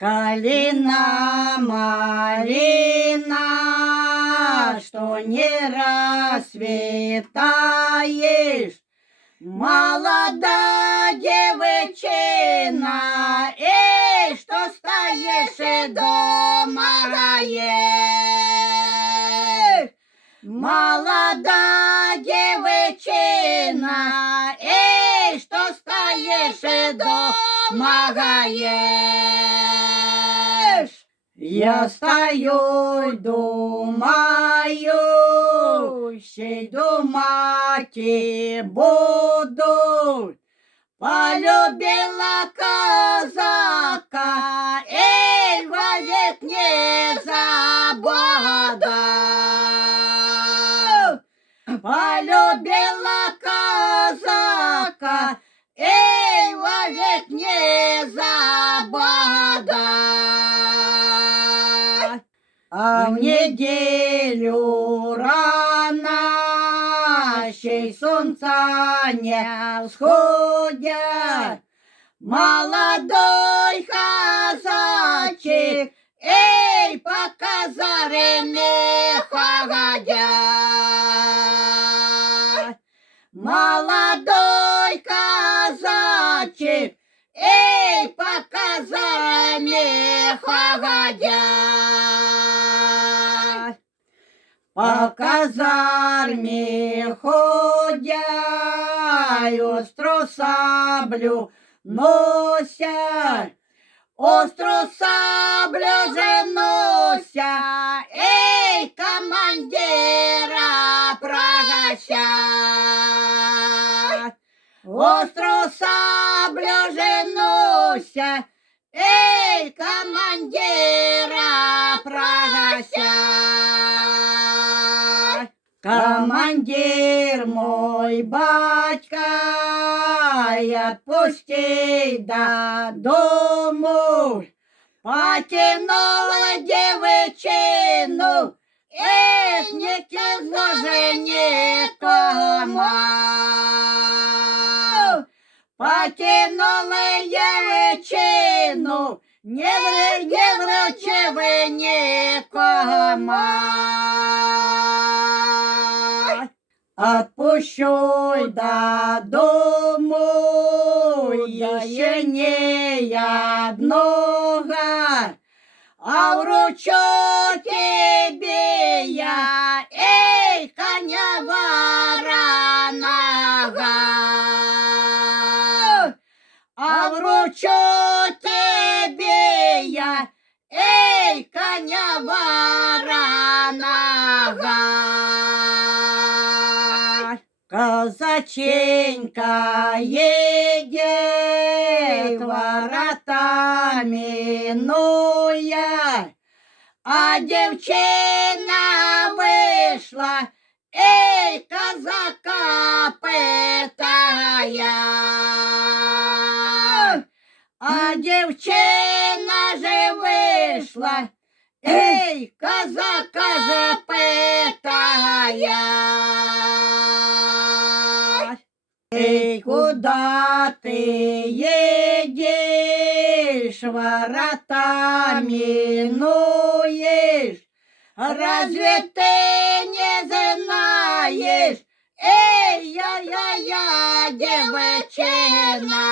Калина малина, что не расцветаешь, молодая девчина, эй, что стоишь и дома гаешь. Молодая девчина, эй, что стоишь и дома гаешь. Я стою, думаю, сей думать и буду. Полюбила казака, эй, вовек не забуду. Полюбила казака, эй, вовек не забуду. А в неделю рано, сей солнца не всходя, молодой казачек, эй, по казарме ходя. Молодой казачек, эй, по казарме ходя. По казарме ходя, остру саблю нося, остру саблю же нося, эй, командира прогоща. Остру саблю же нося, эй, командира прогоща. Командир мой батька, отпусти до дому, потянула девчину, эх, не кизложи никому. Потянула девчину, не вручи вы никому. Отпущу до дому еще не одного, а вручу тебе я, эй, коня вороного. А вручу тебе я, эй, коня вороного. Казаченька едет ворота минуя, а девчина вышла, эй, казака пытая. А девчина же вышла, эй, казака же пытая. Эй, куда ты едешь, ворота минуешь? Разве ты не знаешь, эй, я девчина?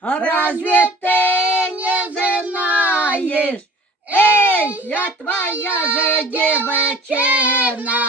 Разве ты не знаешь, эй, я твоя же девчина?